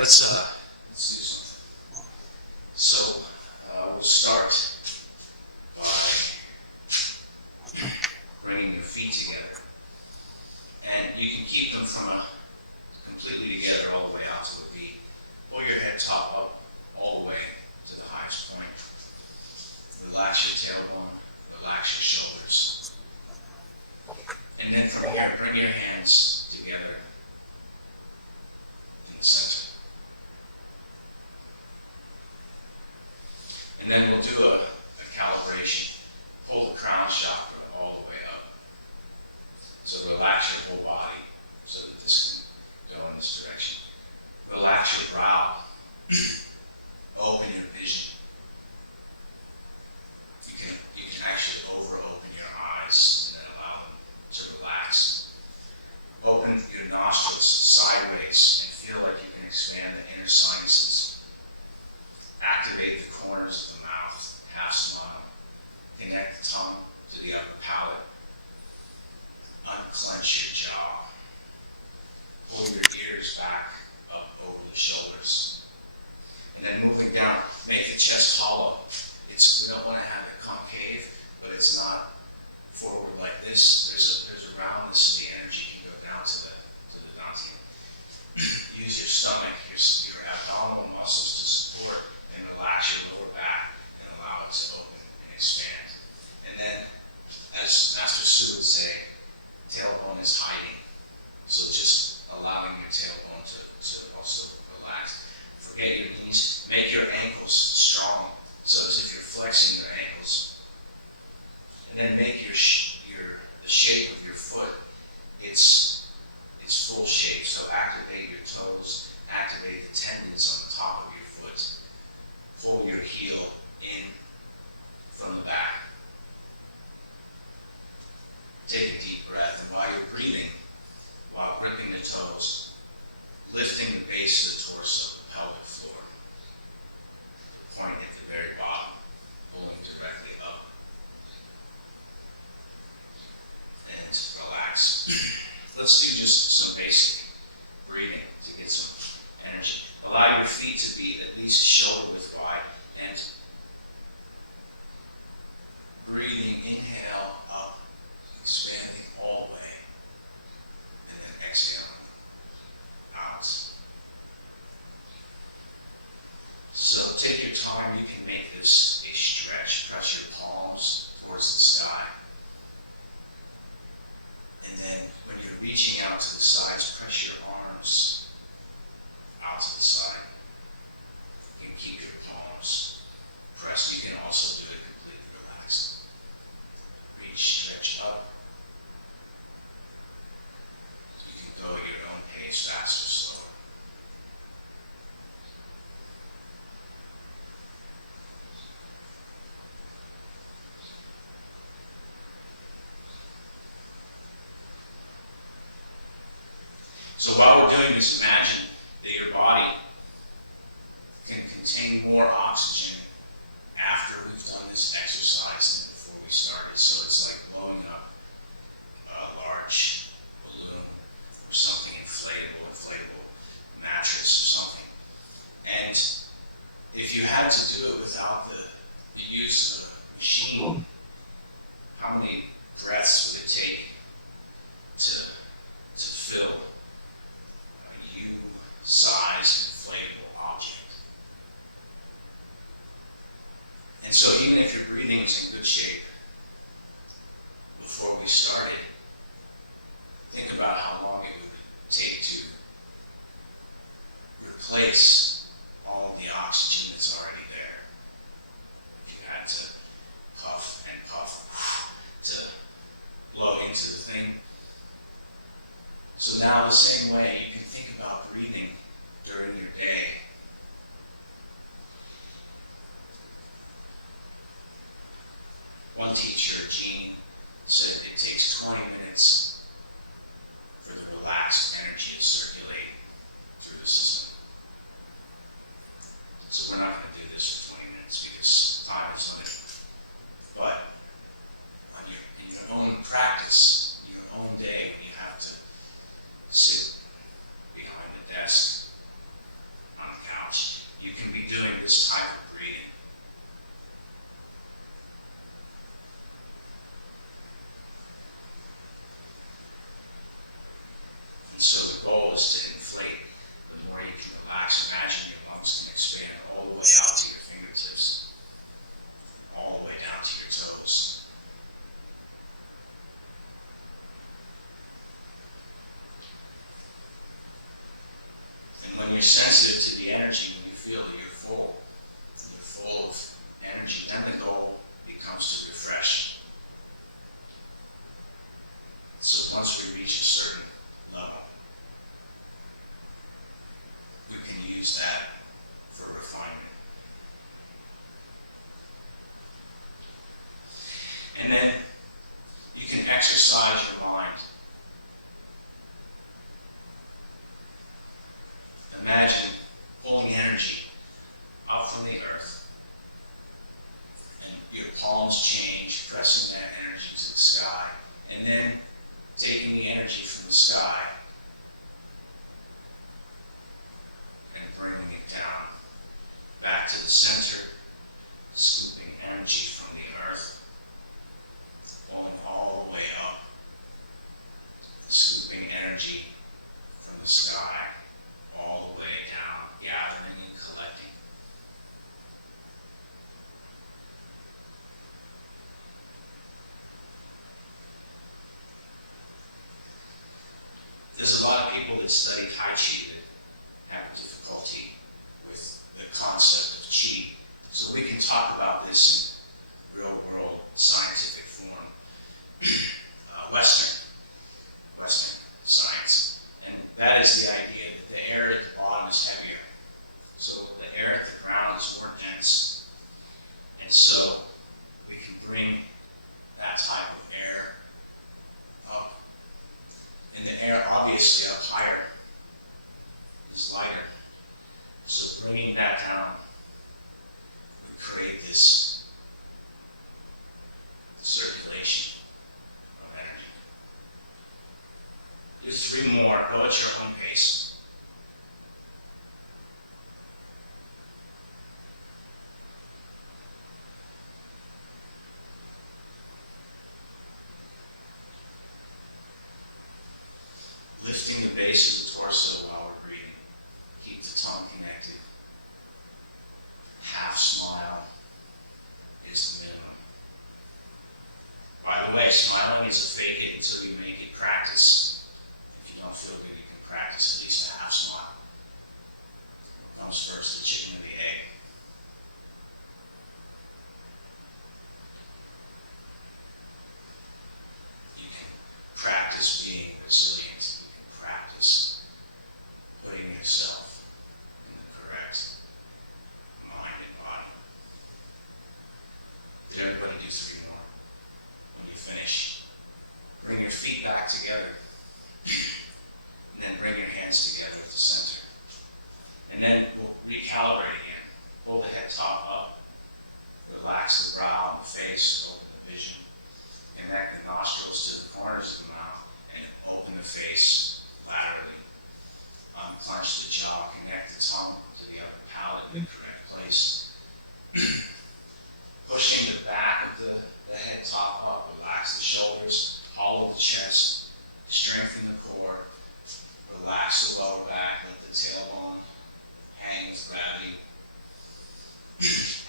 let's do something. So we'll start by bringing your feet together, and you can keep them from completely together all the way out to a V. Pull your head top up all the way to the highest point. Relax your tailbone, relax your shoulders, and then from here, bring your hands together in the center. And then we'll do a calibration. Pull the crown chakra all the way up. So relax your whole body so that this can go in this direction. Relax your brow. Open your vision. You can actually over-open your eyes and then allow them to relax. Open your nostrils sideways and feel like you can expand the inner sinuses. Activate the corners of the mouth, half smile. Connect the tongue to the upper palate. Unclench your jaw. Pull your ears back up over the shoulders. And then moving down, make the chest hollow. We don't want to have it concave, but it's not forward like this. There's a roundness in the energy. You can go down to the dantian. Use your stomach, your abdominal muscles to support and relax your lower back and allow it to open and expand. And then, as Master Su would say, tailbone is hiding. So just allowing your tailbone to also relax. Forget your knees. Make your ankles strong. So as if you're flexing your ankles. And then make the shape of your foot its full shape. So activate your toes. Activate the tendons on the top of your foot. Pull your heel in from the back. Take a deep breath, and while you're breathing, while gripping the toes, lifting the base of the torso, the pelvic floor, the point at the very bottom, pulling directly up, and relax. Let's do just some basic breathing to get some energy. Allow your feet to be at least shoulder width wide, and breathing, inhale up, expanding all the way, and then exhale out. So take your time. You can make this a stretch. Press your palms towards the sky. And then when you're reaching out to the sides, press your arms out to the side. You can keep your palms pressed. You can also do it completely relaxed. Reach, stretch up. You can go at your own pace, fast or slower. So while we're doing this, imagine that your body can contain more oxygen after we've done this exercise than before we started. So it's like blowing up a large balloon or something inflatable mattress or something. And if you had to do it without the use of a machine, how many breaths would it take to fill size inflatable object? And so even if your breathing is in good shape before we started, think about how long it would take to replace all of the oxygen that's already there. If you had to puff and puff to blow into the thing. So now the same way, you can think about breathing during your day. One teacher, Jean, said it takes 20 minutes for the relaxed energy to circulate through the system. So we're not going to do this for 20 minutes because time is limited. But in your own practice, in your own day, when you have to sit behind a desk, you're sensitive to the energy, when you feel that you're full of energy, then the goal becomes to refresh. So once we reach a certain level, we can use that for refinement. And then you can exercise your mind. Imagine pulling energy out from the earth, and your palms change, pressing that energy to the sky, and then taking the energy from the sky and bringing it down back to the center, scooping energy from the earth, falling all the way up, scooping energy from the sky all the way down, gathering and collecting. There's a lot of people that study Tai Chi that have difficulty with the concept of Chi. So we can talk about this in real world scientific form. Western science. And that is the idea that the air at the bottom is heavier. So the air at the ground is more dense. And so we can bring that type of air up. And the air obviously up higher is lighter. So bringing that down would create this circulation of energy. Do 3 more, go at your own pace. Lifting the base of the torso while we're breathing. Keep the tongue connected. Half smile is the minimum. By the way, smiling is a fake it until you make it practice. If you don't feel good, you can practice at least a half smile. Comes first, the chicken and the egg. You can practice being resilient. Practice putting yourself in the correct mind and body. Did everybody do 3 more? When you finish, bring your feet back together, and then bring your hands together at the center. And then we'll recalibrate again. Pull the head top up, relax the brow and the face, open the vision, connect the nostrils to the corners of the mouth, and open the face laterally. Unclench the jaw, connect the tongue to the upper palate in the correct place. Pushing the back of the head top up, relax the shoulders, hollow the chest, strengthen the core, relax the lower back, let the tailbone hang with gravity.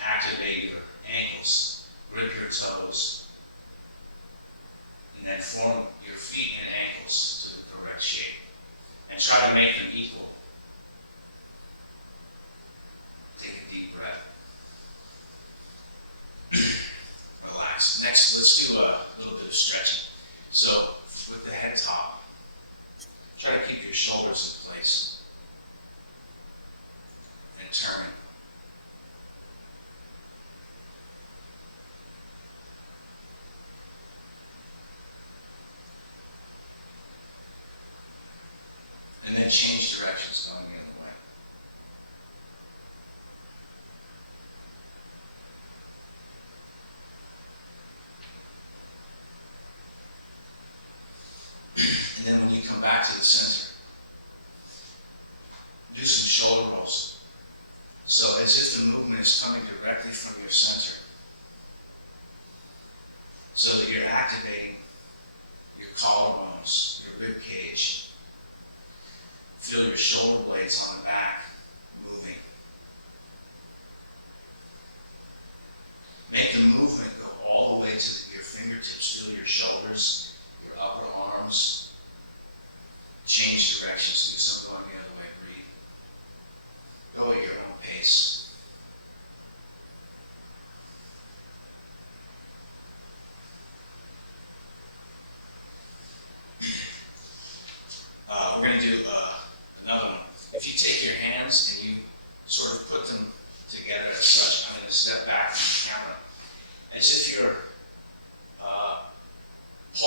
Activate your ankles, grip your toes, and then form your feet and ankles to the correct shape. And try to make them equal. Take a deep breath. Relax. Next, let's do a little bit of stretching. So, with the head top, try to keep your shoulders in place. And turning. And then change directions going the other way. And then when you come back to the center, do some shoulder rolls. So as if the movement is coming directly from your center. So that you're activating your collarbones, your rib cage. Feel your shoulder blades on the back moving. Make the movement go all the way to your fingertips. Feel your shoulders, your upper arms. Change directions. Do some going the other way. Breathe.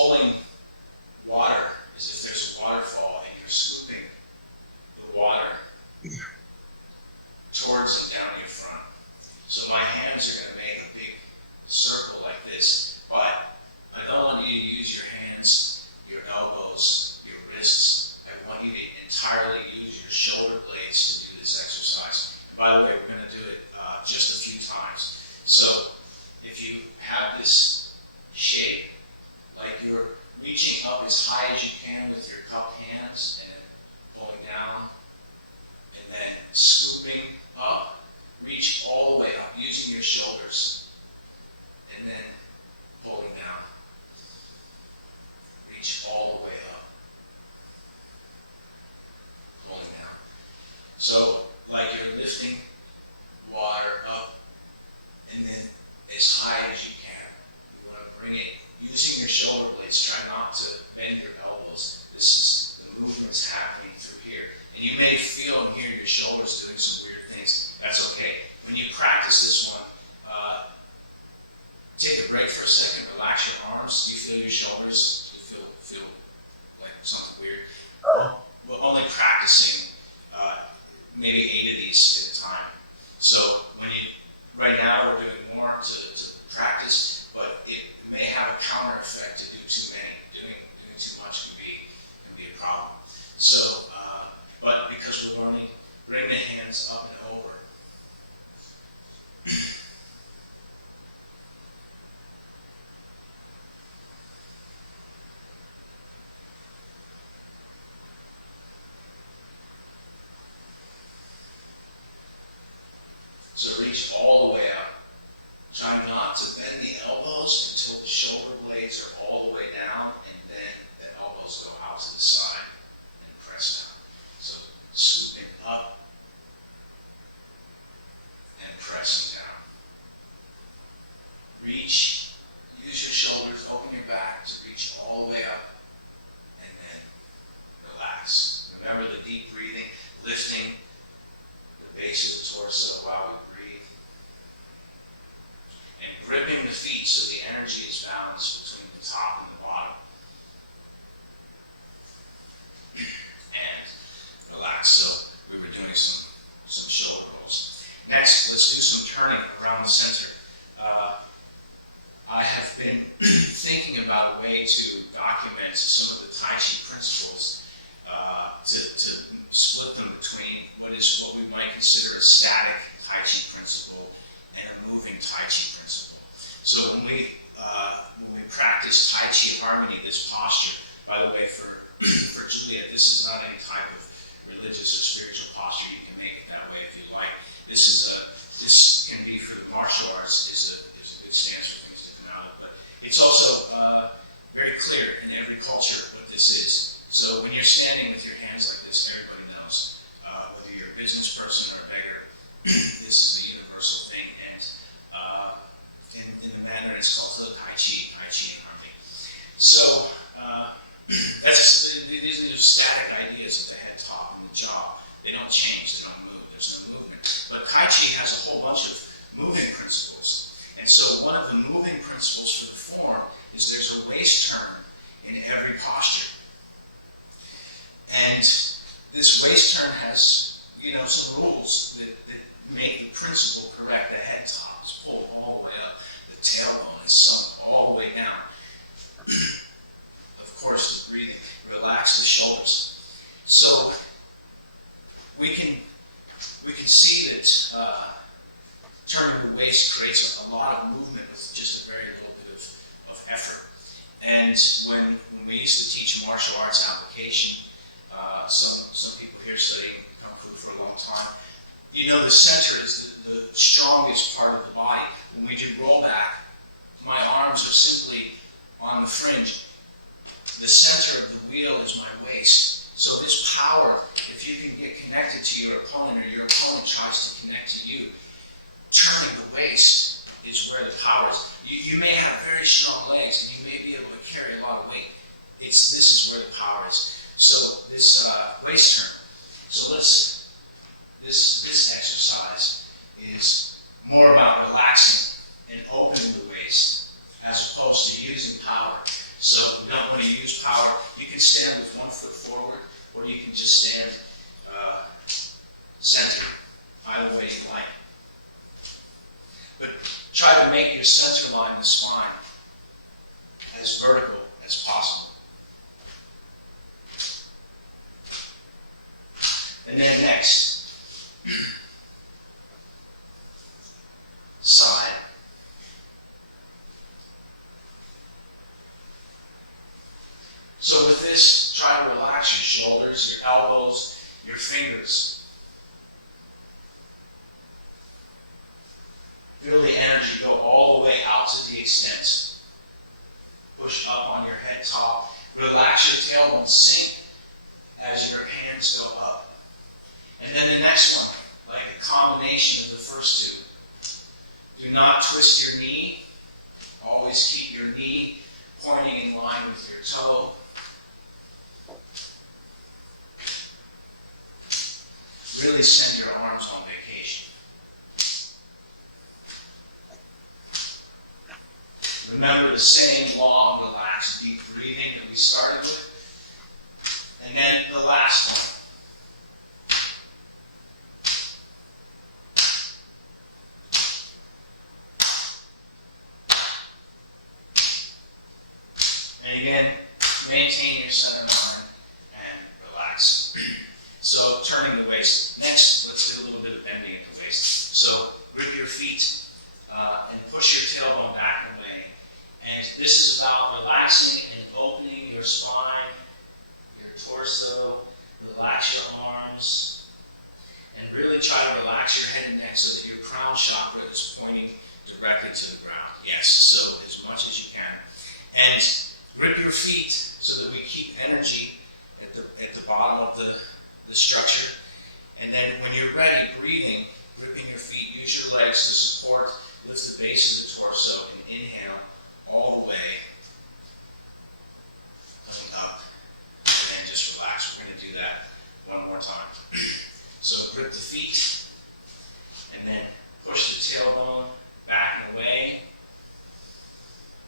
pulling water as if there's a waterfall and you're scooping the water towards and down your front. So my hands are going to make a big circle like this, but I don't want you to use your hands, your elbows, your wrists. I want you to entirely use your shoulder blades to do this exercise. And by the way, we're going to do it just a few times. So if you have this shape, like you're reaching up as high as you can with your cupped hands and pulling down, and then scooping up, reach all the way up using your shoulders, and then pulling down. Reach all the way up, pulling down. So, like you're lifting water up, and then as high as you can. You want to bring it using your shoulder blades. Try not to bend your elbows. This is the movements happening through here. And you may feel and hear your shoulders doing some weird things. That's okay. When you practice this one, take a break for a second, relax your arms. Do you feel your shoulders? Do you feel like something weird? We're only practicing maybe 8 of these at a time. So right now we're doing more to practice, but it may have a counter effect to do too many. Doing too much can be a problem. So, but because we're learning, bring the hands up and over. So reach all the way up. Try not to bend the elbows until the shoulder blades are all the way down, and then the elbows go out to the side and press down. So scooping up and pressing down. Reach, use your shoulders, open your back to reach all the way up, and then relax. Remember the deep breathing, lifting the base of the torso while we breathe. And gripping the feet so the energy is balanced between the top and the bottom. And relax. So we were doing some shoulder rolls. Next, let's do some turning around the center. I have been thinking about a way to document some of the Tai Chi principles to split them between what we might consider a static Tai Chi principle and a moving Tai Chi principle. So when we practice Tai Chi Harmony, this posture, by the way, for Juliet, this is not any type of religious or spiritual posture. You can make it that way if you like. This can be for the martial arts is a good stance for things to come out of, but it's also very clear in every culture what this is. So when you're standing with your hands like this, everybody knows whether you're a business person or a beggar. This is a universal thing, and in the Mandarin it's called Tai Chi Harmony. So these are just static ideas at the head, top, and the jaw. They don't change, they don't move, there's no movement. But Tai Chi has a whole bunch of moving principles. And so one of the moving principles for the form is there's a waist turn in every posture. And this waist turn has, some rules that make the principle correct. The head top is pulled all the way up. The tailbone is sunk all the way down. Of course, the breathing. Relax the shoulders. So we can see that turning the waist creates a lot of movement with just a very little bit of effort. And when we used to teach martial arts application, some people here studying Kung Fu for a long time, the center is the strongest part of the body. When we do roll back, my arms are simply on the fringe. The center of the wheel is my waist. So this power, if you can get connected to your opponent or your opponent tries to connect to you, turning the waist is where the power is. You may have very strong legs and you may be able to carry a lot of weight. This is where the power is. So this waist turn. So this exercise is more about relaxing and opening the waist as opposed to using power. So we don't you use power, you can stand with one foot forward, or you can just stand centered, either way you like. But try to make your center line, the spine, as vertical as possible. And then next, side. So with this, try to relax your shoulders, your elbows, your fingers. Feel the energy go all the way out to the extent. Push up on your head top. Relax your tailbone, sink as your hands go up. And then the next one, like a combination of the first two. Do not twist your knee. Always keep your knee pointing in line with your toe. Really send your arms on vacation. Remember the same long, relaxed, deep breathing that we started with. And then the last one. And again, maintain your center line and relax. So turning the waist. Next, let's do a little bit of bending at the waist. So grip your feet and push your tailbone back and away. And this is about relaxing and opening your spine, your torso. Relax your arms. And really try to relax your head and neck so that your crown chakra is pointing directly to the ground. Yes, so as much as you can. And grip your feet so that we keep energy at the bottom of the structure. And then when you're ready, breathing, gripping your feet, use your legs to support, lift the base of the torso, and inhale all the way, coming up, and then just relax. We're going to do that one more time. So grip the feet, and then push the tailbone back and away.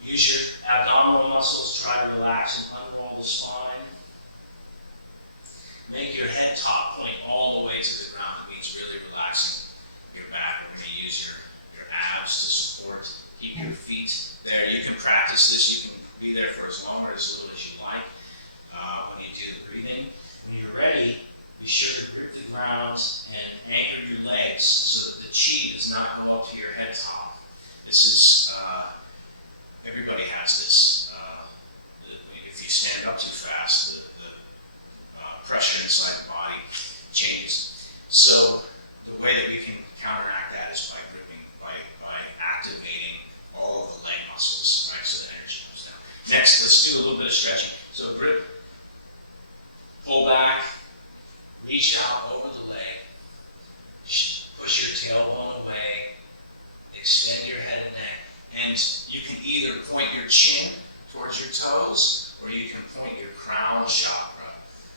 Use your abdominal muscles, try to relax and unroll the spine. Make your head top point all the way to the ground. It means really relaxing your back. We're going to use your abs to support. Keep your feet there. You can practice this. You can be there for as long or as little as you like when you do the breathing. When you're ready, be sure to grip the ground and anchor your legs so that the chi does not go up to your head top. This is, everybody has this. If you stand up too fast, the pressure inside the body changes. So the way that we can counteract that is by gripping, by activating all of the leg muscles, right? So the energy comes down. Next, let's do a little bit of stretching. So grip, pull back, reach out over the leg, push your tailbone away, extend your head and neck, and you can either point your chin towards your toes, or you can point your crown chakra,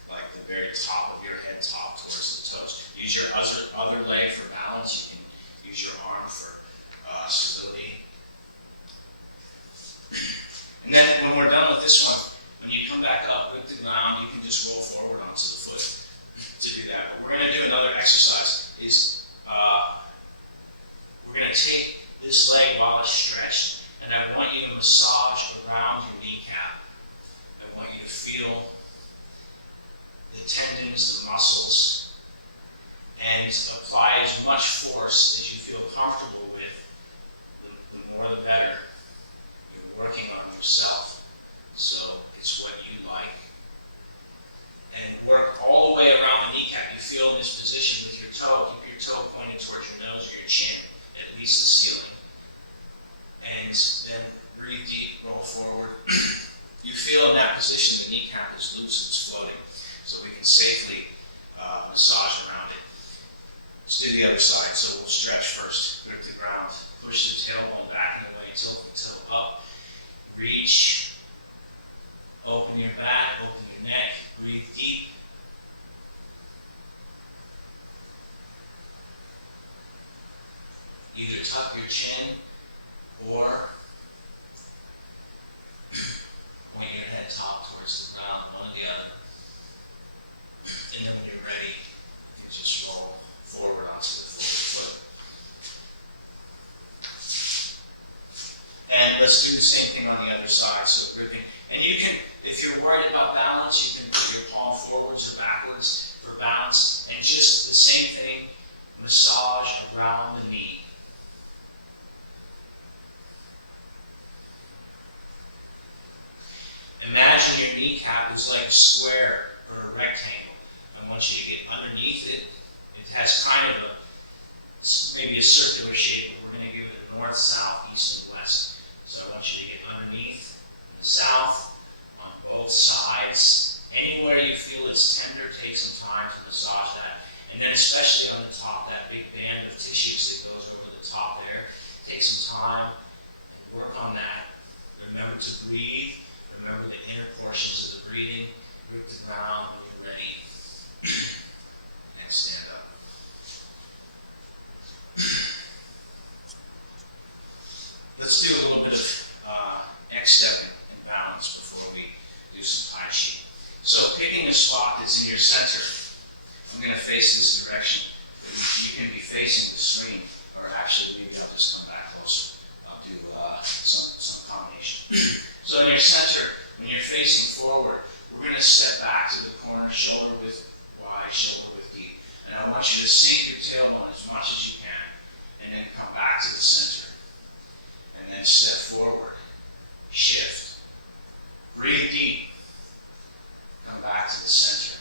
like the very top of your head top towards the toes. Use your other leg for balance. You can use your arm for stability. And then when we're done with this one, when you come back up, grip the ground, you can just roll forward onto the foot to do that. What we're going to do another exercise is we're going to take this leg while it's stretched, and I want you to massage around your kneecap. I want you to feel the tendons, the muscles, and apply as much force as you feel comfortable with. The more the better. You're working on yourself, so it's what you like. And work all the way around the kneecap. You feel in this position with your toe. Keep your toe pointing towards your nose or your chin, at least the ceiling. And then breathe deep, roll forward. You feel in that position the kneecap is loose, it's floating. So we can safely massage around it. Let's do the other side. So we'll stretch first. Grip the ground. Push the tailbone back and away. Tilt the toe up. Reach. Open your back. Open your neck. Breathe deep. Either tuck your chin or point your head top towards And then when you're ready, you just roll forward onto the foot. And let's do the same thing on the other side. So gripping. And you can, if you're worried about balance, you can put your palm forwards or backwards for balance. And just the same thing, massage around the knee. Imagine your kneecap is like a square or a rectangle. I want you to get underneath it. It has kind of maybe a circular shape, but we're going to give it a north, south, east, and west. So I want you to get underneath the south on both sides. Anywhere you feel it's tender, take some time to massage that. And then especially on the top, that big band of tissues that goes over the top there. Take some time and work on that. Remember to breathe. Remember the inner portions of the breathing. Grip the ground when you're ready. And stand up. Let's do a little bit of X-stepping and balance before we do some Tai Chi. So picking a spot that's in your center, I'm going to face this direction. You can be facing the screen, or actually maybe I'll just come back closer. I'll do some combination. So in your center, when you're facing forward, we're going to step back to the corner, shoulder width wide, shoulder width deep. And I want you to sink your tailbone as much as you can, and then come back to the center. And then step forward, shift. Breathe deep. Come back to the center.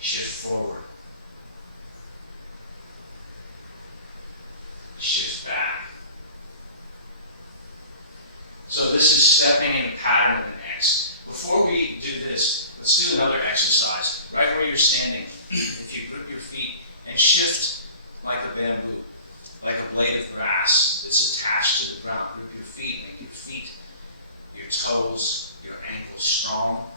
Shift forward. Shift back. So this is stepping in a pattern of an X. Before we do this, let's do another exercise. Right where you're standing, if you grip your feet and shift like a bamboo, like a blade of grass that's attached to the ground. Grip your feet, make your feet, your toes, your ankles strong.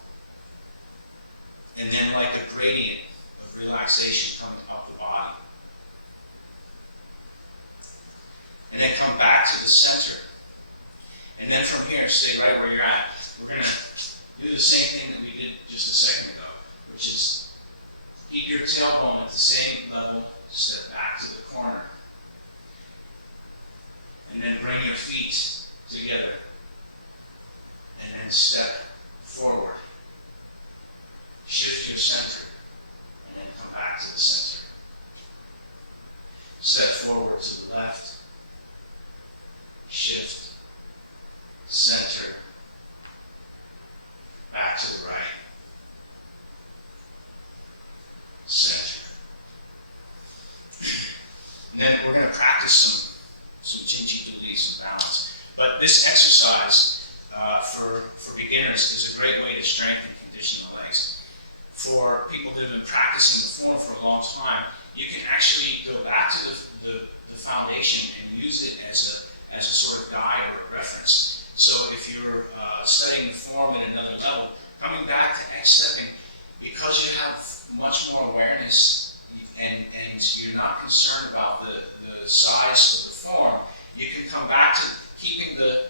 And then like a gradient of relaxation coming up the body. And then come back to the center. And then from here, stay right where you're at. We're going to do the same thing that we did just a second ago, which is keep your tailbone at the same level, step back to the corner. And then bring your feet together. And then step forward. Shift your center. And then come back to the center. Step forward to the left. Shift. Center. Back to the right. Center. And then we're going to practice some chinchi doolies, some balance. But this exercise for beginners is a great way to strengthen and condition the legs. For people that have been practicing the form for a long time, you can actually go back to the foundation and use it as a sort of guide or a reference. So if you're studying the form at another level, coming back to X-stepping, because you have much more awareness and you're not concerned about the size of the form, you can come back to keeping the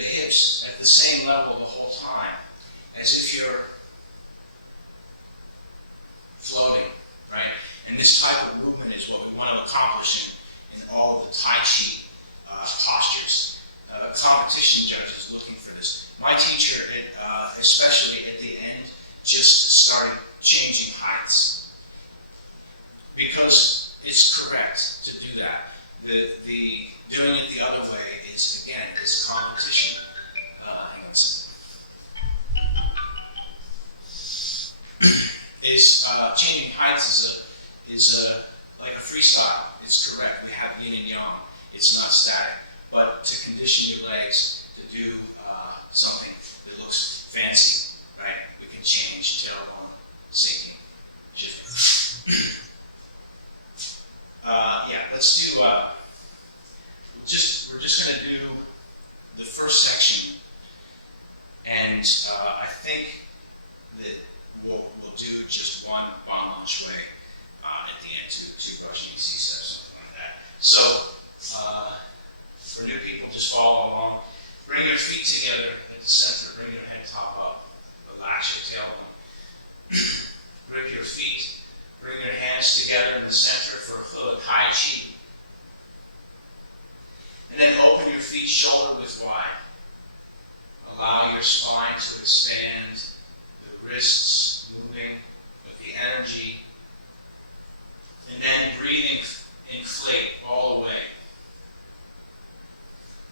hips at the same level the whole time, as if you're floating, right? And this type of movement is what we want to accomplish in all of the Tai Chi postures. Competition judges looking for this. My teacher, especially at the end, just started changing heights because it's correct to do that. The doing it the other way is, again, is competition. Hang on a second. Changing heights is like a freestyle. It's correct. We have yin and yang. It's not static. But to condition your legs to do something that looks fancy, right? We can change tailbone, sinking, shifting. Let's do. We're just going to do the first section, and I think that we'll do just one bon lunch way at the end, two brushing easy steps, something like that. So. For new people, just follow along. Bring your feet together at the center. Bring your head top up. Relax your tailbone. Grip your trying to expand, the wrists moving with the energy, and then breathing, inflate all the way,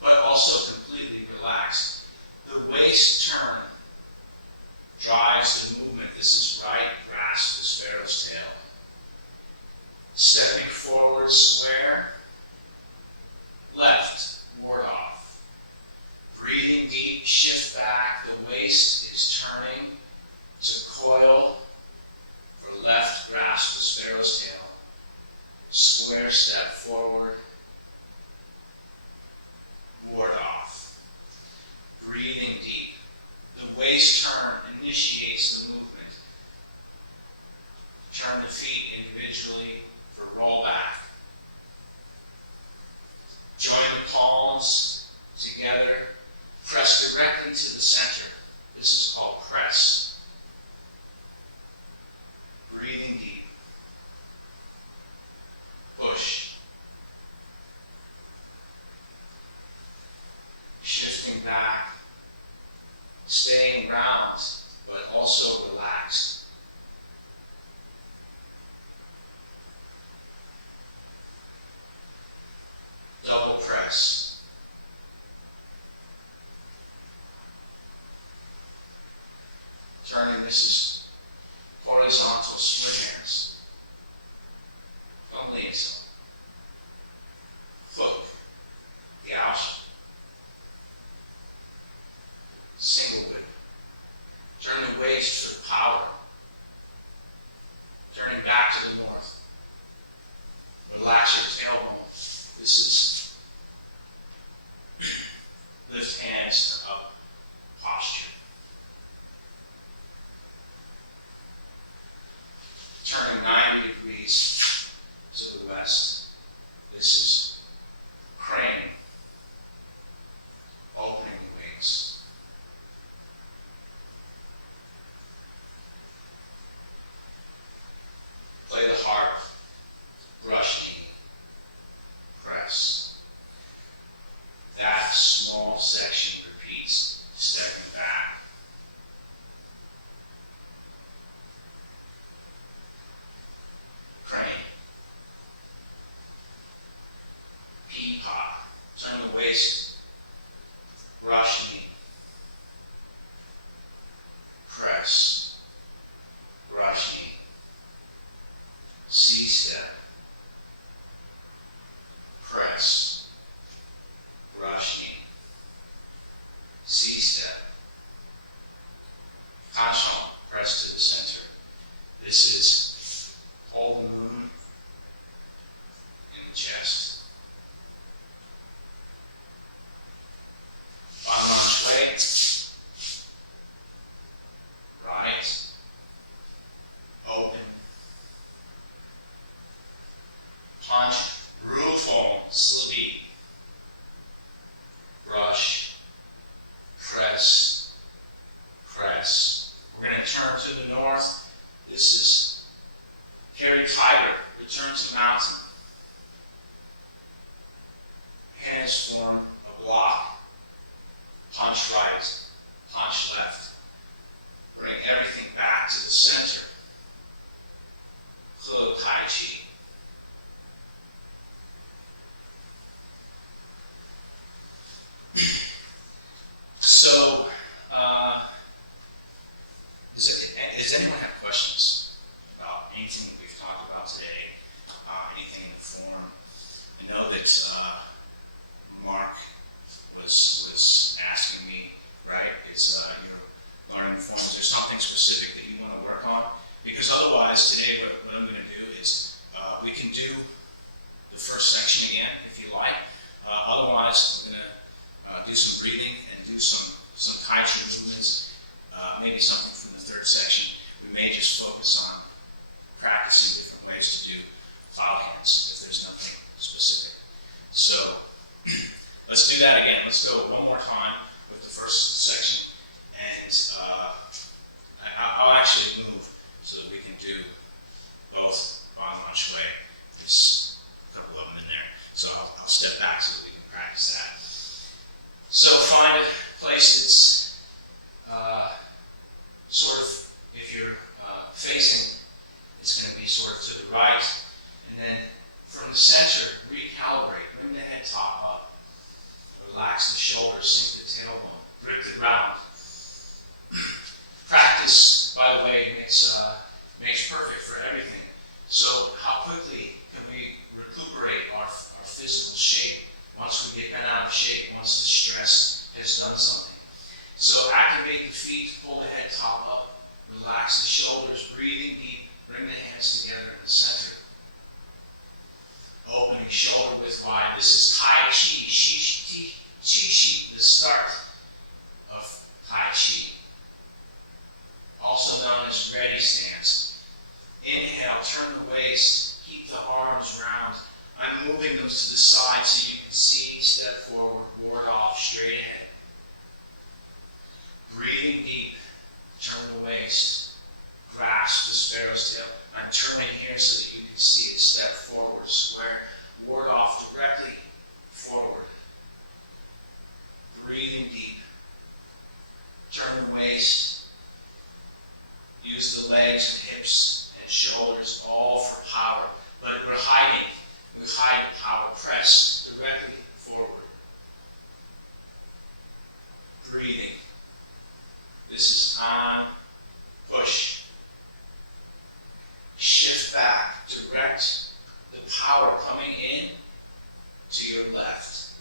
but also completely relaxed. The waist turn drives the movement. This is right grasp the sparrow's tail. Stepping forward, square, left, ward off. Breathing deep, shift back. The waist is turning to coil for left, grasp the sparrow's tail. Square step forward, ward off. Breathing deep. The waist turn initiates the movement. Turn the feet individually for roll back. Join the palms together. Press directly to the center. This is called press. Breathing deep. Push. Shifting back. Staying round, but also relaxed. Double press. Turning, this is horizontal split hands. From leads. Hook. Gouge. Single whip. Turn the waist for the power. Turning back to the north. Relax your tailbone. This is lift hands to up posture. Turning 90 degrees to the west. This is crane. Opening the wings. Play the harp. Brush knee. Press. That small section repeats, stepping back. Crane. Peapod. Turn the waist. Brush knee. Press. Brush knee. C-step. Press. Brush knee. C-step. Kashon, press to the center. This is hold the moon in the chest. Bottom way. Right. Open. Punch. Rufon. Sleep. Brush. Press. Press. We're going to turn to the north. This is carry tiger. Return to mountain. Hands form a block. Punch right. Punch left. Bring everything back to the center. Clo Tai Chi. So, does anyone have questions about anything that we've talked about today? Anything in the form? I know that Mark was asking me, right? You're learning the form. Is there something specific that you want to work on? Because otherwise, today, what I'm going to do is we can do the first section again, if you like. Otherwise, I'm going to do some breathing and do some Tai Chi movements, maybe something from the third section. We may just focus on practicing different ways to do cloud hands if there's nothing specific. So let's do that again. Let's go one more time with the first section, and I'll actually move so that we can do both bottom lunge way. There's a couple of them in there, so I'll step back so that we can practice that. So find a place that's facing, it's going to be sort of to the right. And then from the center, recalibrate. Bring the head top up. Relax the shoulders, sink the tailbone. Grip the ground. Practice, by the way, makes perfect for everything. So how quickly can we recuperate our physical shape once we get bent out of shape, once the stress has done something? So activate the feet, pull the head top up, relax the shoulders, breathing deep, bring the hands together in the center. Opening shoulder width wide. This is Tai Chi, the start of Tai Chi. Also known as ready stance. Inhale, turn the waist, keep the arms round. I'm moving them to the side so you can see, step forward, ward off, straight ahead. Breathing deep, turn the waist, grasp the sparrow's tail. I'm turning here so that you can see the step forward, square, ward off directly forward. Breathing deep, turn the waist, use the legs, hips, and shoulders all for power, but we hide the power, press directly forward. Breathing. This is on, push. Shift back, direct the power coming in to your left.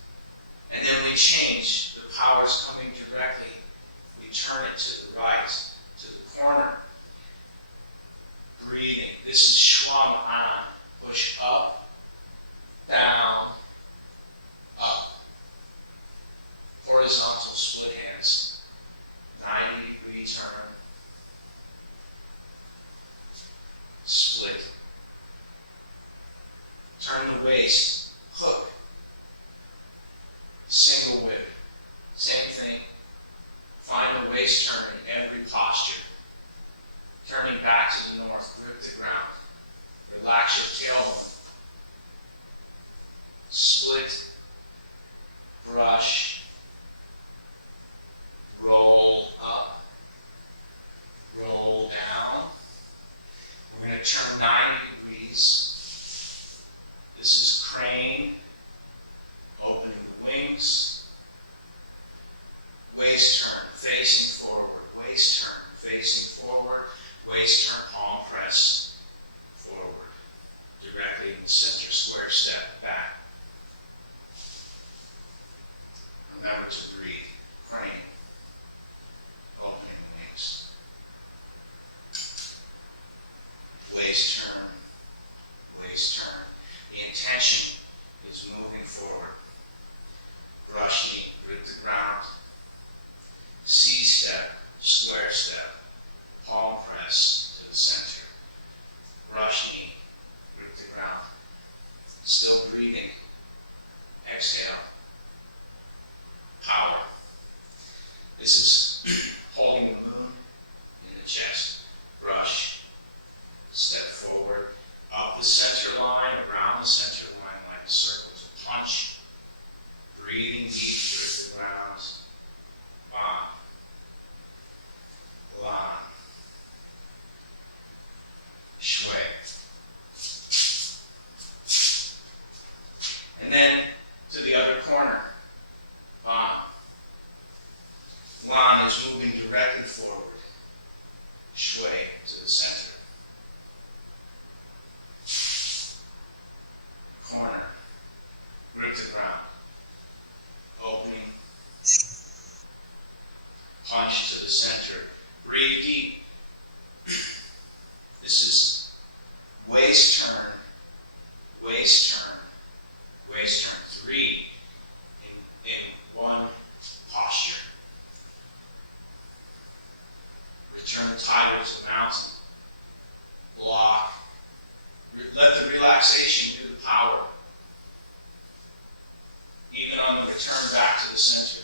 And then we change, the power's coming directly. We turn it to the right, to the corner. Breathing. This is Schwung on. Push up, down, up. Horizontal split hands. 90-degree turn. Split. Turn the waist. Hook. Single whip. Same thing. Find the waist turn in every posture. Turning back to the north, grip the ground. Relax your tailbone. Split. Brush. Roll up. Roll down. We're going to turn 90 degrees. This is crane. Opening the wings. Waist turn, facing forward. Waist turn, facing forward. Waist turn, palm press forward. Directly in the center, square step back. Remember to breathe. Crane. Opening the wings. Waist turn. Waist turn. The intention is moving forward. Brush knee, grip the ground. C-step, square step. Palm press to the center. Brush knee, grip the ground. Still breathing. Exhale. Power. This is holding the moon in the chest. Brush. Step forward. Up the center line, around the center line like a circle. To punch. Breathing deep, grip the ground. On. Lan. Shui. And then to the other corner. Lan. Lan is moving directly forward. Shui to the center. Corner. Grip the ground. Opening. Punch to the center. Breathe deep. This is waist turn, waist turn, waist turn. 3 in one posture. Return tighter to the mountain. Block. Let the relaxation do the power. Even on the return back to the center.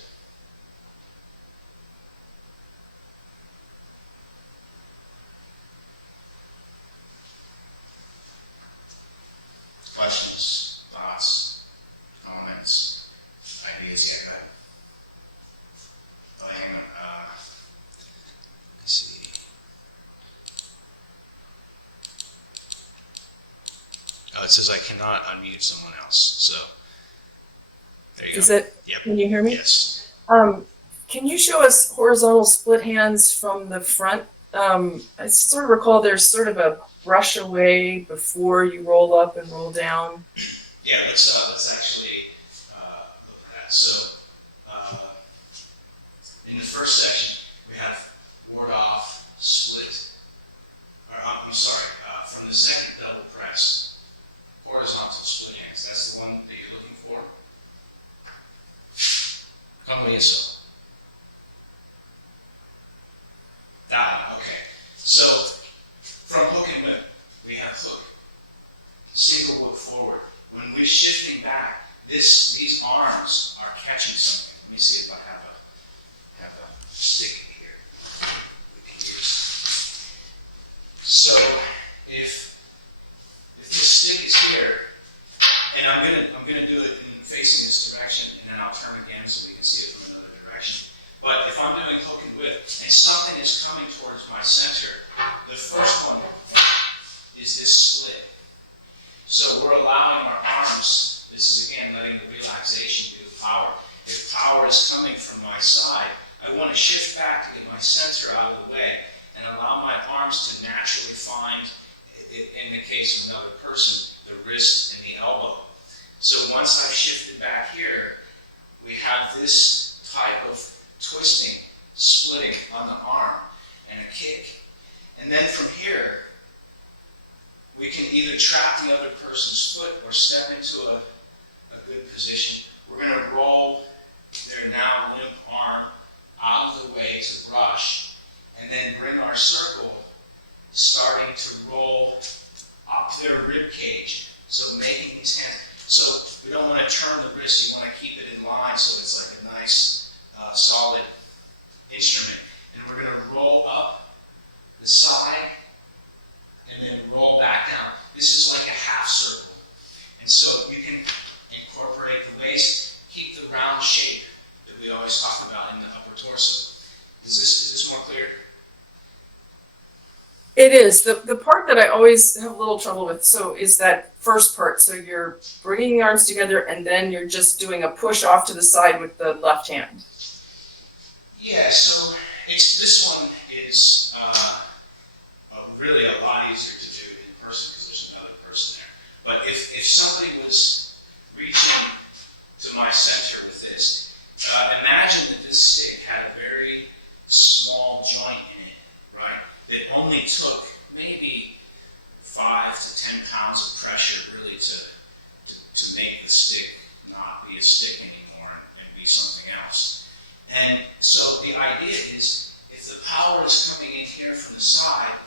Questions, thoughts, comments, ideas yet? Hang on. Let's see. it says I cannot unmute someone else. So there you go. Is it? Yep. Can you hear me? Yes. Can you show us horizontal split hands from the front? I sort of recall there's sort of a brush away before you roll up and roll down. Yeah, let's actually look at that. So in the first section, we have ward off, split, or I'm sorry, from the second double press, horizontal split hands. That's the one that you're looking for. Come eso. That one, okay. So from hook and whip, we have hook, single hook forward. When we're shifting back, these arms are catching something. Let me see if I have a stick here we can use. So if this stick is here, and I'm gonna do it in facing this direction, and then I'll turn again so we can see it from another direction. But if I'm doing hook and whip, and something is coming towards my center, the first one is this split. So we're allowing our arms, this is again letting the relaxation do the power. If power is coming from my side, I want to shift back to get my center out of the way and allow my arms to naturally find, in the case of another person, the wrist and the elbow. So once I've shifted back here, we have this type of twisting, splitting on the arm and a kick. And then from here, we can either trap the other person's foot or step into a good position. We're going to roll their now limp arm out of the way to brush, and then bring our circle starting to roll up their rib cage. So making these hands, so we don't want to turn the wrist, you want to keep it in line so it's like a nice solid instrument. And we're going to roll up the side and then roll back down. This is like a half circle. And so you can incorporate the waist, keep the round shape that we always talk about in the upper torso. Is this more clear? It is. The part that I always have a little trouble with, so is that first part. So you're bringing the arms together and then you're just doing a push off to the side with the left hand. Yeah, so this one is really a lot easier to do in person because there's another person there. But if somebody was reaching to my center with this, imagine that this stick had a very small joint in it, right? That only took maybe 5 to 10 pounds of pressure really to make the stick not be a stick anymore and be something else. And so the idea is, if the power is coming in here from the side,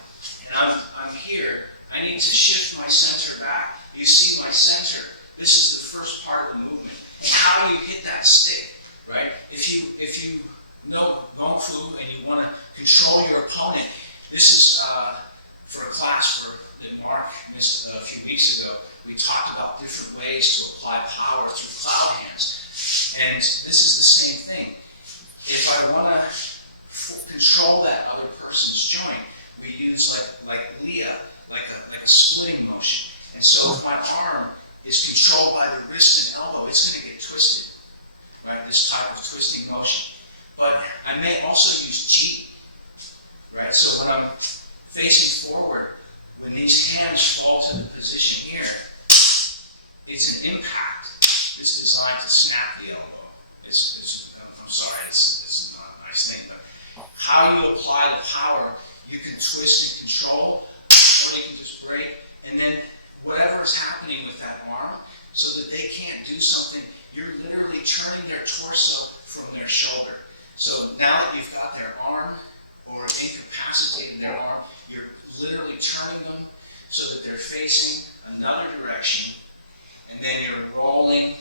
and I'm here, I need to shift my center back. You see my center. This is the first part of the movement. And how do you hit that stick, right? If you know Kung Fu and you want to control your opponent, this is for a class that Mark missed a few weeks ago. We talked about different ways to apply power through cloud hands. And this is the same thing. If I want to control that other person's joint, we use like Leah, like a splitting motion. And so if my arm is controlled by the wrist and elbow, it's going to get twisted, right? This type of twisting motion. But I may also use G, right? So when I'm facing forward, when these hands fall to the position here, it's an impact. It's designed to snap the elbow. I'm sorry, it's not a nice thing, but how you apply the power, you can twist and control, or you can just break, and then whatever is happening with that arm, so that they can't do something, you're literally turning their torso from their shoulder. So now that you've got their arm, or incapacitating their arm, you're literally turning them so that they're facing another direction, and then you're rolling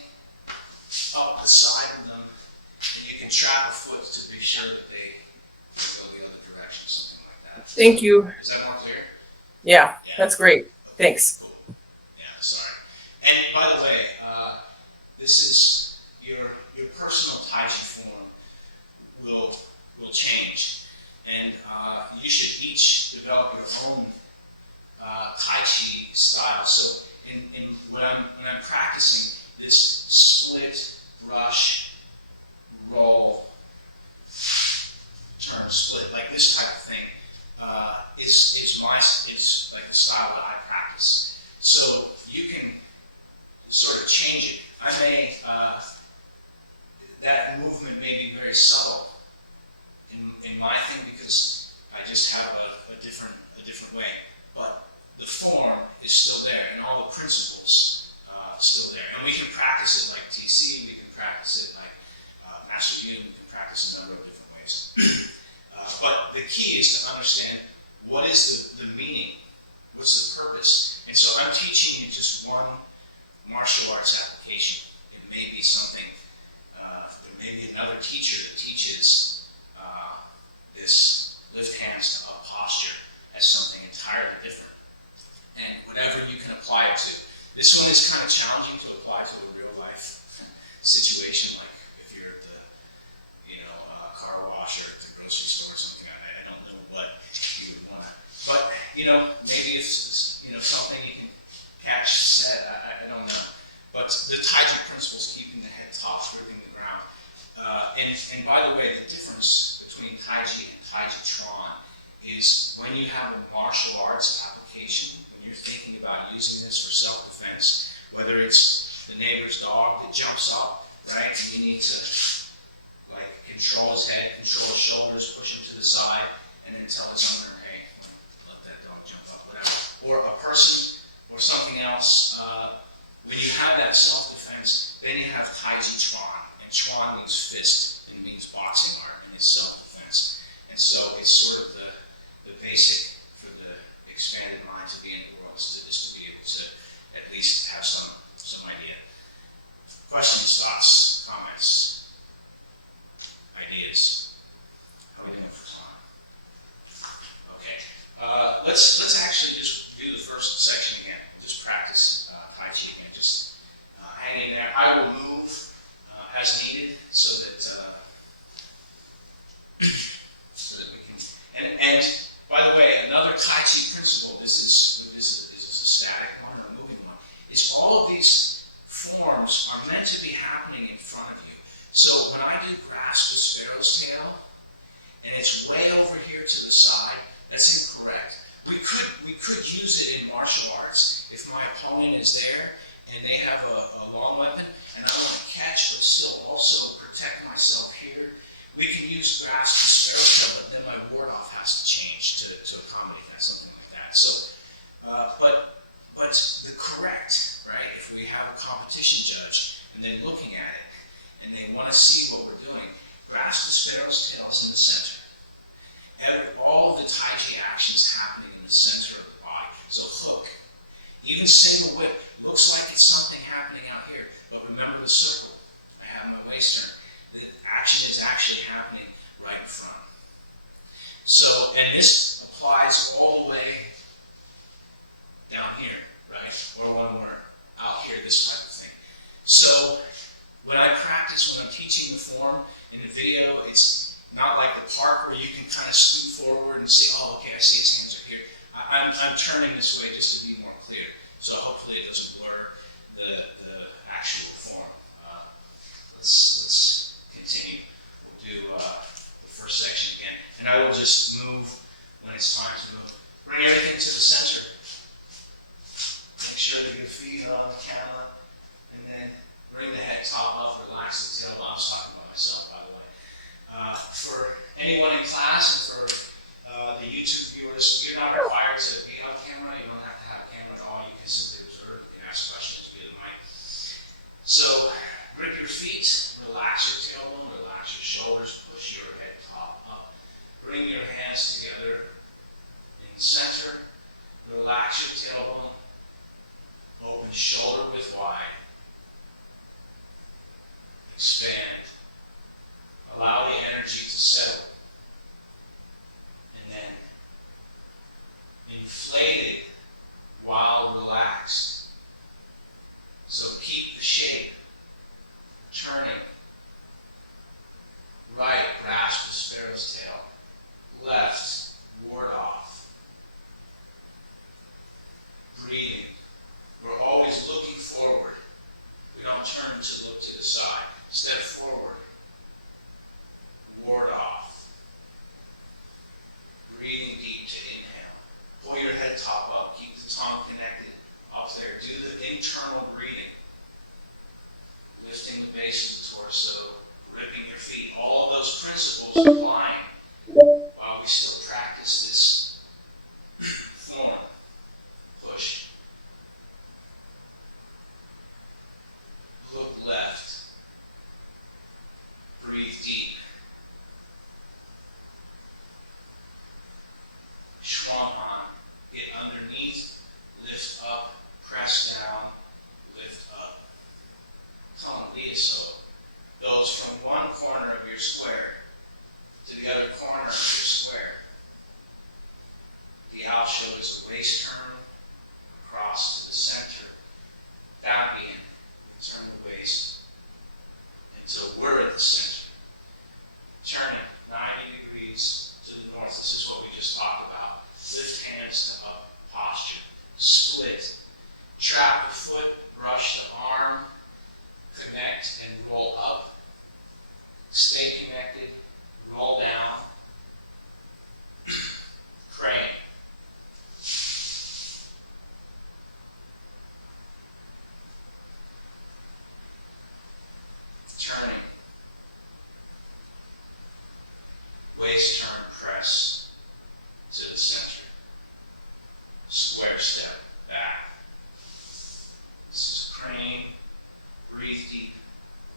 up the side of them, and you can trap a foot to be sure that they go the other direction, something like that. Thank you. Is that more clear? Yeah, that's great. Thanks. Cool. Yeah, sorry. And by the way, this is your personal Tai Chi form will change, and you should each develop your own Tai Chi style. So when I'm practicing this split, brush, roll, turn, split, like this type of thing, is like a style that I practice. So you can sort of change it. I may that movement may be very subtle in my thing because I just have a different way, but the form is still there and all the principles still there. And we can practice it like TC, we can practice it like Master Yu, we can practice a number of different ways. But the key is to understand what is the meaning, what's the purpose. And so I'm teaching you just one martial arts application. It may be something, there may be another teacher that teaches this lift hands to up posture as something entirely different. And whatever you can apply it to. This one is kind of challenging to apply to a real life situation, like if you're at the car wash or at the grocery store or something. I don't know what you would want to, but maybe it's something you can catch set. I don't know. But the Tai Chi principles, keeping the head top, gripping the ground. And by the way, the difference between Tai Chi and Tai Chi Chuan is when you have a martial arts application, when you're thinking about using this for self-defense, whether it's the neighbor's dog that jumps up, right, and you need to like control his head, control his shoulders, push him to the side, and then tell his owner, hey, let that dog jump up, whatever. Or a person or something else. When you have that self-defense, then you have Tai Chi Chuan. And Chuan means fist, and means boxing art, and it's self-defense. And so it's sort of the basic for the expanded mind to be in the world, is to be able to at least have some idea. Questions, thoughts, comments, ideas? How are we doing for time? Okay. Let's actually just do the first section again. We'll just practice Tai Chi again. Just hang in there. I will move as needed so that we can. And by the way, another Tai Chi principle. This is a static one or a moving one. Is all of these forms are meant to be happening in front of you. So when I do grasp the sparrow's tail, and it's way over here to the side, that's incorrect. We could use it in martial arts if my opponent is there and they have a long weapon and I want to catch but still also protect myself here. We can use grasp the sparrow's tail, but then my ward off has to change to accommodate that, something like that. So, but the correct, right? If we have a competition judge and they're looking at it and they want to see what we're doing, grasp the sparrow's tail is in the center. All of the Tai Chi actions happening in the center of the body. So hook, even single whip, looks like it's something happening out here, but remember the circle. I have my waist turned. The action is actually happening right in front. So, and this applies all the way down here, right? Or when we're out here, this type of thing. So, when I practice, when I'm teaching the form in the video, it's not like the park where you can kind of scoot forward and say, oh, okay, I see his hands are here. I'm turning this way just to be more clear. So hopefully it doesn't blur the actual form. Let's continue. We'll do the first section again. And I will just move when it's time to move. Bring everything to the center. Make sure that your feet are on the camera. And then bring the head top up, relax the tail. I'm talking about myself, by the way. For anyone in class and for the YouTube viewers, you're not required to be on camera. You don't have to have a camera at all. You can simply observe. You can ask questions via the mic. So, grip your feet, relax your tailbone, relax your shoulders, push your head top up. Bring your hands together in the center. Relax your tailbone. Open shoulder width wide. Expand. Allow the energy to settle. And then inflate it while relaxed. So keep the shape. Turning. Right, grasp the sparrow's tail. Left, ward off. applying while we still practice this form. Push. Look left. Breathe deep. Schwung on. Get underneath. Lift up. Press down. Lift up. So goes from one corner of your square to the other corner of your square. The out shows a waist turn across to the center. That being, turn the waist until we're at the center. Turning 90 degrees to the north. This is what we just talked about. Lift hands to up posture. Split. Trap the foot, brush the arm, connect and roll up. Stay connected, roll down. Crane. Turning. Waist turn, press to the center. Square step, back. This is crane. Breathe deep.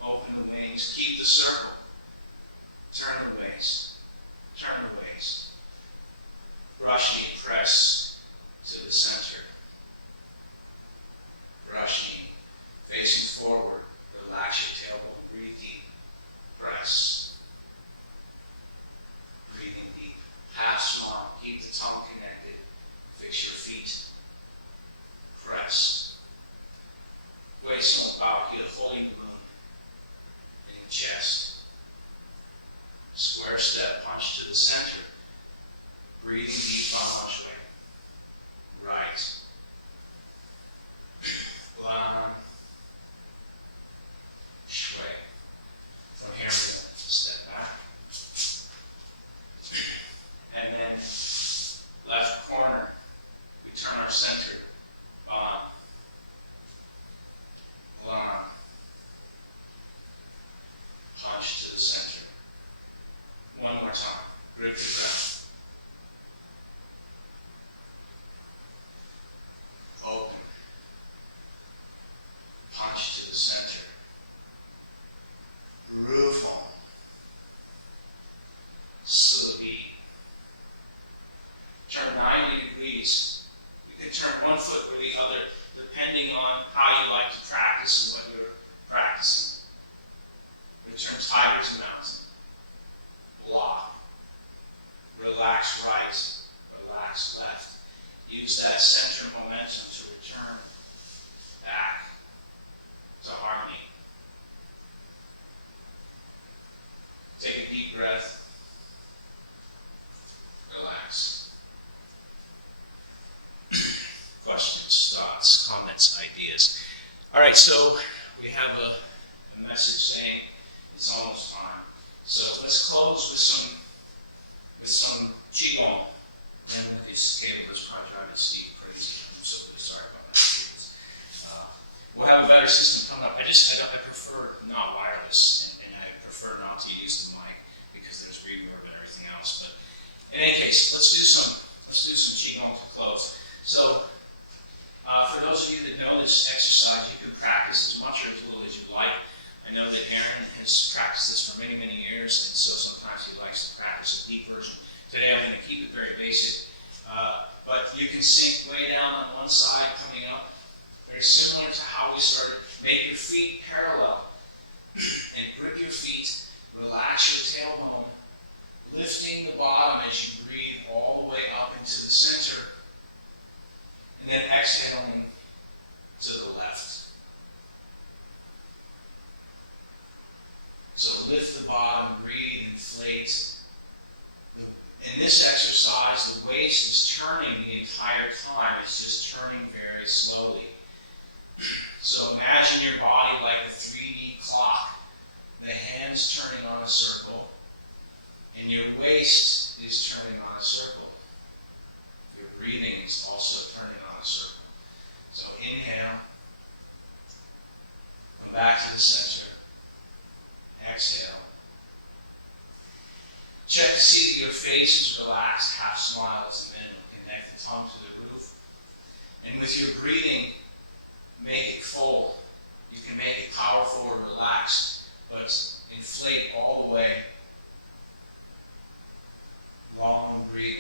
Open the wings. Keep the circle. Turn the waist. Turn the waist. Brush knee, press to the center. Brush knee. Facing forward. Relax your tailbone. Breathe deep. Press. Breathing deep. Half smile. Keep the tongue connected. Fix your feet. Press. Waist on the power heel, holding the moon in your chest. Square step, punch to the center. Breathing deep on shui. Right. Lan. Shui. From here, we're going to step back. And then left corner, we turn our center on. Lan. Punch to the center. One more time. Grip the ground. Open. Punch to the center. Groove home. Sugi. Turn 90 degrees. You can turn one foot or the other depending on how you like to practice and what you're practicing. Return tiger to mountain. Block. Relax right. Relax left. Use that center momentum to return back to harmony. Take a deep breath. Relax. Questions, thoughts, comments, ideas. All right, so we have a message saying it's almost time. So let's close with some qigong. And this cable is probably driving Steve crazy. I'm so really sorry about that. We'll have a better system coming up. I prefer not wireless, and I prefer not to use the mic because there's reverb and everything else. But in any case, let's do some qigong to close. So for those of you that know this exercise, you can practice as much or as little as you like. I know that Aaron has practiced this for many, many years, and so sometimes he likes to practice a deep version. Today I'm going to keep it very basic, but you can sink way down on one side coming up, very similar to how we started. Make your feet parallel and grip your feet, relax your tailbone, lifting the bottom as you breathe all the way up into the center, and then exhaling to the left. So lift the bottom, breathe, inflate. In this exercise, the waist is turning the entire time. It's just turning very slowly. So imagine your body like a 3D clock. The hands turning on a circle, and your waist is turning on a circle. Your breathing is also turning on a circle. So inhale, come back to the center, exhale. face is relaxed, half smile is the minimum. Connect the tongue to the roof. And with your breathing, make it full. You can make it powerful or relaxed, but inflate all the way. Long breathing.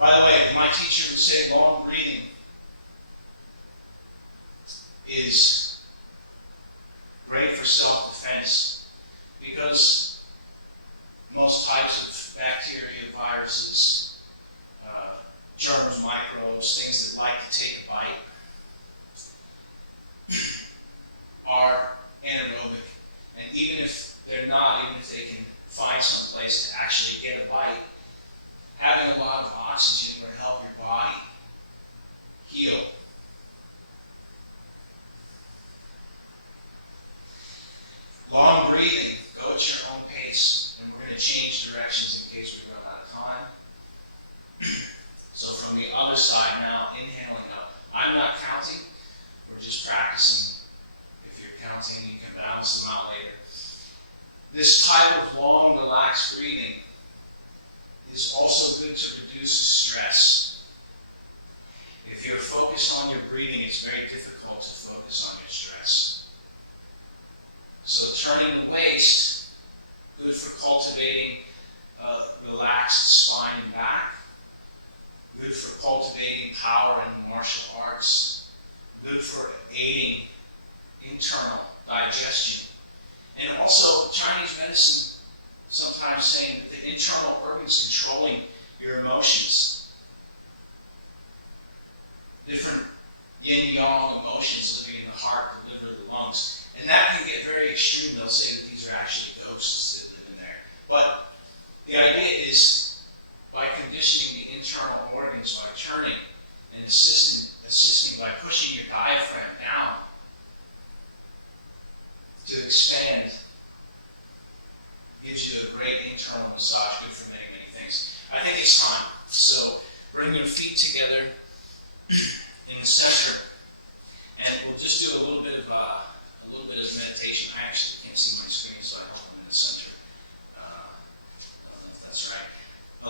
By the way, my teacher would say long breathing is great for self-defense because most types of bacteria, viruses, germs, microbes, things that like to take a bite are anaerobic. And even if they're not, even if they can find some place to actually get a bite, having a lot of oxygen will help your body heal. Long breathing, go at your own pace. And we're going to change directions in case we run out of time. So from the other side now, inhaling up. I'm not counting. We're just practicing. If you're counting, you can balance them out later. This type of long, relaxed breathing is also good to reduce stress. If you're focused on your breathing, it's very difficult to focus on your stress. So turning the waist, good for cultivating relaxed spine and back, good for cultivating power in martial arts, good for aiding internal digestion. And also Chinese medicine sometimes saying that the internal organs controlling your emotions, different yin-yang emotions living in the heart, the liver, the lungs. And that can get very extreme. They'll say that these are actually ghosts that live in there. But the idea is by conditioning the internal organs, by turning and assisting by pushing your diaphragm down to expand, gives you a great internal massage, good for many, many things. I think it's time. So bring your feet together in the center, and we'll just do a little bit of meditation. I actually can't see my screen, so I hope I'm in the center. I don't know if that's right.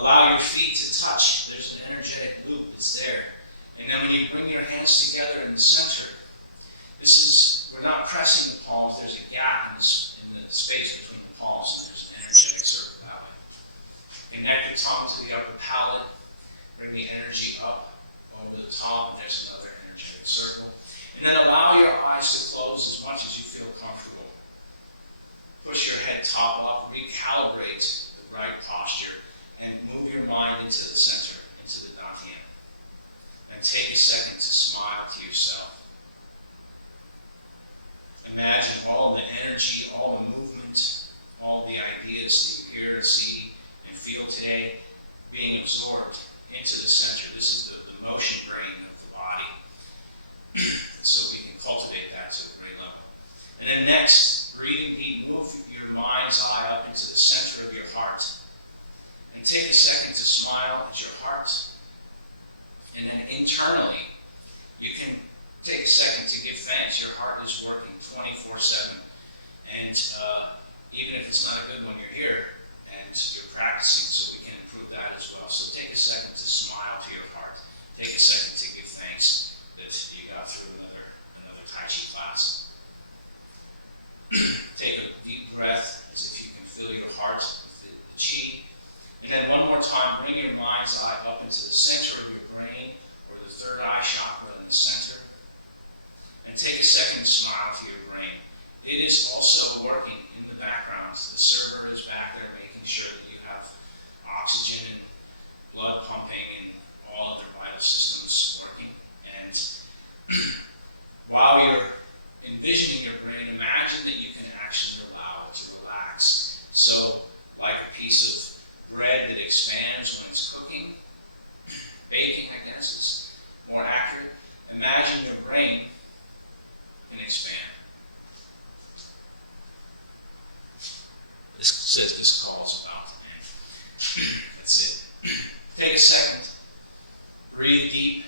Allow your feet to touch. There's an energetic loop. It's there. And then when you bring your hands together in the center, we're not pressing the palms. There's a gap in the space between the palms, and there's an energetic circle that way. Connect the tongue to the upper palate. Bring the energy up over the top, and there's another energetic circle. And then allow your eyes to close as much as you feel comfortable. Push your head top up, recalibrate the right posture, and move your mind into the center, into the dantian. And take a second to smile to yourself. Imagine all the energy, all the movement, all the ideas that you hear and see and feel today being absorbed into the center. This is the motion brain of the body. So we can cultivate that to a great level. And then next, breathing deep, move your mind's eye up into the center of your heart. And take a second to smile at your heart. And then internally, you can take a second to give thanks. Your heart is working 24/7. And even if it's not a good one, you're here and you're practicing, so we can improve that as well. So take a second to smile to your heart. Take a second to give thanks that you got through another Tai Chi class. Take a deep breath as if you can fill your heart with the Chi. And then one more time, bring your mind's eye up into the center of your brain, or the third eye chakra in the center. And take a second to smile to your brain. It is also working in the background. The server is back there making sure that you have oxygen and blood pumping and all of their vital systems working. And while you're envisioning your brain, imagine that you can actually allow it to relax. So, like a piece of bread that expands when it's cooking, baking, I guess is more accurate. Imagine your brain can expand. This says this call is about to end. That's it. Take a second, breathe deep,